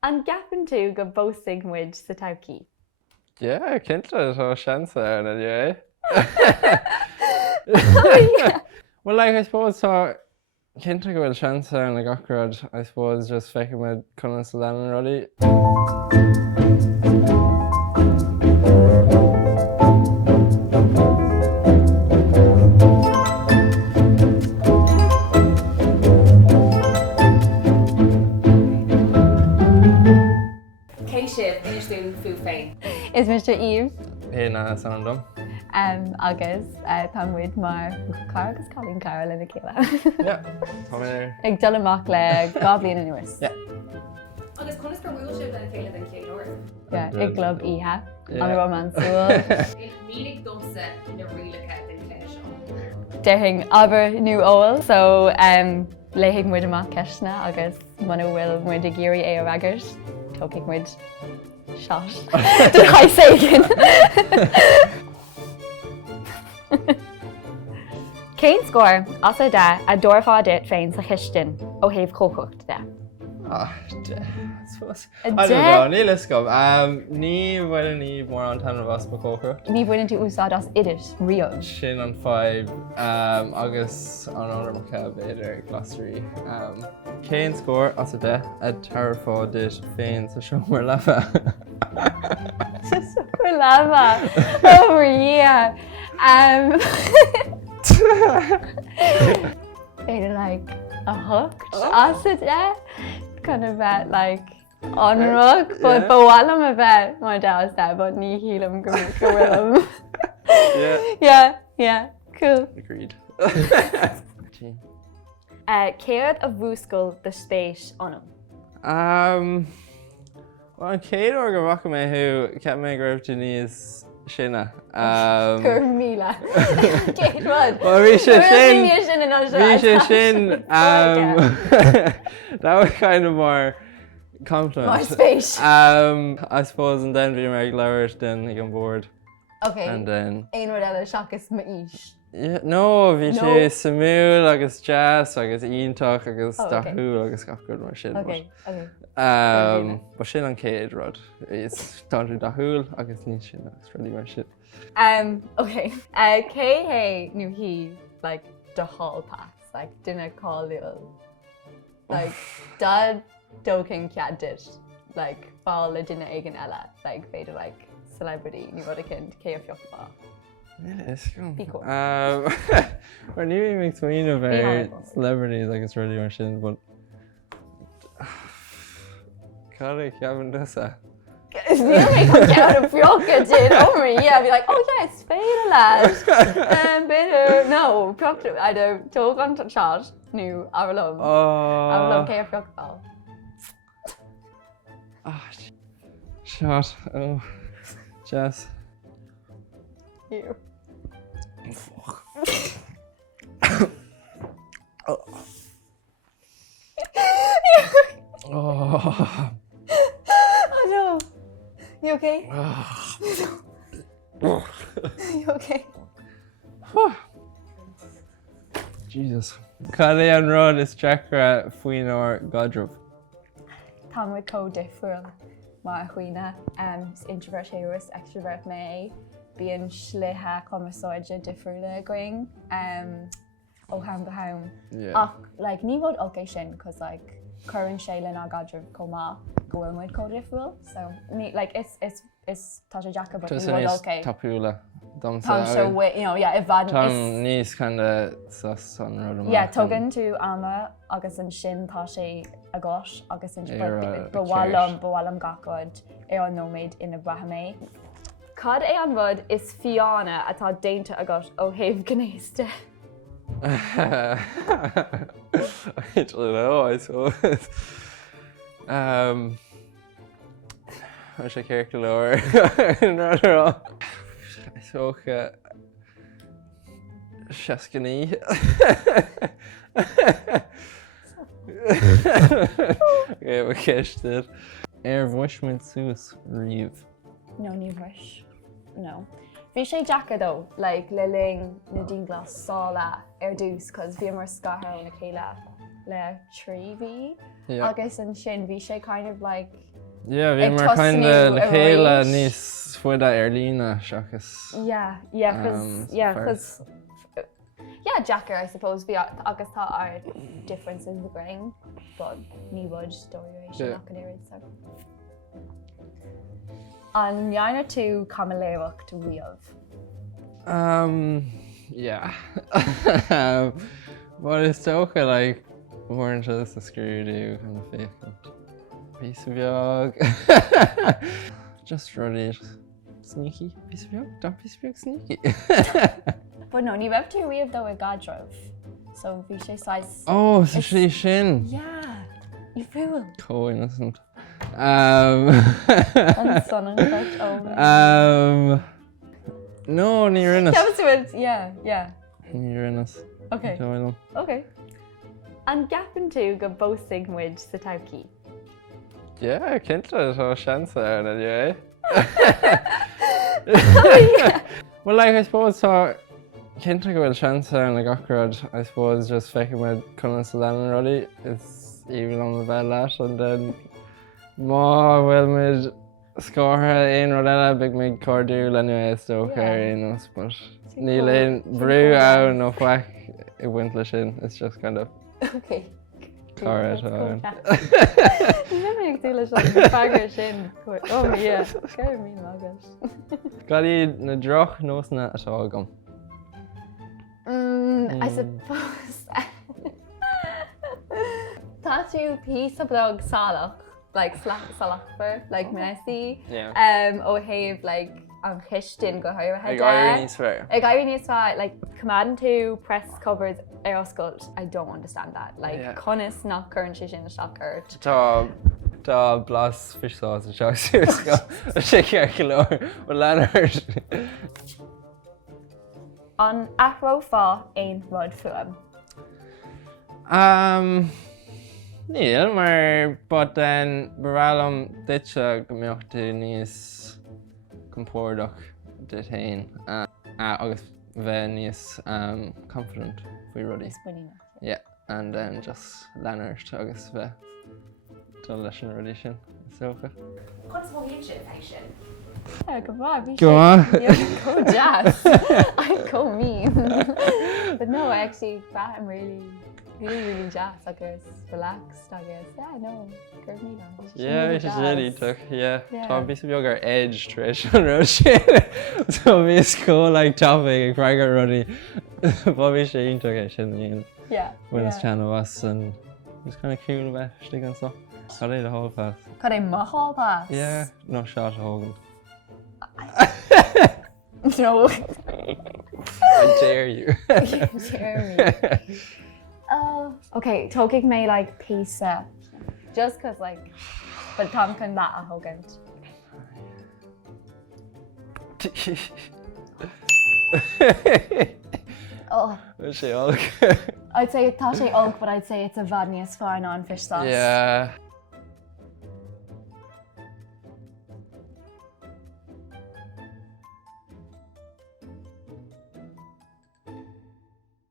An gapan tú go bósigh muid sa taucí. Yeah, cinnte tá seansa ar na é. Well, like, I suppose tá cinnte go bhfuil seansa ar na gacrad, I suppose just feicimid chuna sa lean rudaí. Sibh inistún fú féin. Is Mr. Eve Hé san an dom? agus tá muid mar car agus cáín car lena céile. Yeah, tá mé Ag dul amach le gáblíon nuas. Yeah. Agus chunas gur bhúil sibh lena chéile an chéad uair. Ag glob ihe an Yeah. romansúil. Mínig domsa na rialacha den chéile seo. Deing aber nu óil, so léigh muid amach ceisna agus mana bhfuil muid a géirí é a ragart, tóigh muid seás. Du chaid ségin. Céin scór as de a dúrfáid féin sa chiistin ó thaobh cóchucht de. Ah, I suppose. A I don't de? know, ní liscom. Ní bhfuil ní mór an tan bhas ba cócha. Ní bhfuinn tú úsáid as idir rion. Sin an 5 agus an áramcha beidir glasarí. Céin scór as a de a tarfáid féin sa seomar lefa. Super lava. Oh yeah. Féidir like a hooked as a de. Kind of bit like on rug, but bhhalam a bit mar dáas de, but ní hílam go bhfuilm. Yeah, cool. Agreed. Céad a bhúscail de spéis anam. Well, an céad or go bhacha mé who ceap mé greibh níos sinna. Cur míle. Céad rud. Well, bhí sé sin. Bhí sin in Bhí sé sin. That was kind of more compliment. More space. I suppose and then bhí mé leabhart den ag an board. Okay. And then Aon rud eile seachas ma ís. yeah, no, bhí sé samúil agus jazz agus iontach agus Oh, okay. dathúil agus gachgad mar sin. Okay. Ba sin an céad rud. Is táú dathúil agus ní sin agus ruí mar sin. Okay. Cé hé nu hí like the hall pass, like dinner call like dad doking cead dit, like fáil le duine ag an eile, like féidir like celebrity ní rud a cin cé a fiocht fá. Yes, go. Be cool. Or ní mé twin of celebrities agus ruí mar sin, but Cara ceapan dusa. Is ní mé go cead a fiocha din ómarí, yeah, be like, oh yeah, it's féidir lad. Bitter, no, fiocht I don't tóg an seás nu arlum. Arlum cé a fiocht fá. Shot. Oh, Jess. You. Fuck. Oh. Oh no. You okay? You okay? Jesus. Cad é an rud is Jackra faoin or Godrov. Tá mu có difriúil mar chuoine is introvert héras extrovert mé bíon slithe commeráide difriúla going ó ham go ham. Yeah. Ach like ní bhd okay sin cos like chuann sé le ná gadrih comá go bhfuil muid có difriúil, so ní like is tá sé Jackar but ní bhd okay. Tapúla. Tá so you know, yeah, if bad Tá is níos kinda sus an rud. yeah, tugann tú ama agus an sin tá sé a gás agus an bhhalam gacod é an nóméid ina brahamé. Cad é an bhd is fiána atá déinte agus ó thaobh gnéiste. I don't know, I suppose. Mar sé céir go leir. I socha seascaní. Okay, bh ceiste. Bhuismid sús riamh. No, ní bhris. No. Bhí sé Jackar dó, like le ling na dín glas sála dús cos bhí mar scartha na chéile le tríhí. Yeah. Agus an sin bhí sé kind of like Yeah, bhí ag mar kind tosnú le a chéile rís. níos fuida ar lína seachas. yeah, fair. because yeah, Jacker, I suppose bhí agus tá ar differences the grain, but ní bud story Yeah. nach an so. An neanna tú camaléireacht riamh. Yeah. But it's tócha like weren't just a screwdriver kind of fake piece of yog. Just really sneaky piece of yog. That piece of yog sneaky. But no, ní raibh tú riamh dó a gadromh. So bhí sé sais. Oh, so she shin. Yeah, you fool. Co-innocent. An son an coach, oh. No, ní rinnes. That was it, yeah. Ní rinnes. Okay, Join okay. An gapan tú go bóstig muid sa taucí. Yeah, cinnte tá seansa ar na dé. Well, like, I suppose tá cinnte go bhfuil seansa ar na gacrad, I suppose just feiceáil muid chuna sa lean rudí is even on the bed leis, and then má bhfuil muid scátha aon rud eile big mid cordú lenne is tócha ar aonas, but ní léon brú ann nó faic I bhaint lei sin, it's just kind of Okay. carrot. Ní mé tú leis an fagar sin. Oh, yeah. Scair mí agus. Got iad na droch nósna atá gom. I suppose. Tá tú pí of blog salach, like salachfer, like Messi. Yeah. Ó héamh like an chiistin go háir Ag airí níos fearr. Ag airí níos fearr, like command tú press covers ar oscailt, I don't understand that. Like Yeah. conas nach current sin a shockert. Tá blas fish sauce a seach siús go a sé cear cilóir ó leanart. An afro fá ein rud fuam. Níl mar but then barálum ditse go mbeochtú níos compordach dit hain agus bheith níos confident faoi rudí. Yeah, and then just leanart agus bheith dul leis an rudí sin socha. Chus má híonn sin é sin. Yeah, go bhá, Go on. Go jazz. I'm go mean. But no, actually, I'm really jazz. I guess relaxed. I guess. Yeah, no, girl me now. Yeah, it's really tough. Yeah, Yeah. Tá bís of yoga edge tradition road shit. So bís cool like topic fragar runny. Bobby Shane took it in Yeah. when it's channel us and it was kind of cool about stick and stuff. I did the whole pass. Could I mahal pass? Yeah, no shot Hogan. No. I dare you. Jeremy. Okay, talking me like pizza. Just cause like, but Tom can that a Hogan. Oh, Was she all I'd say it's Tasha Oak, but I'd say it's a Vadnius for an on fish sauce. Yeah.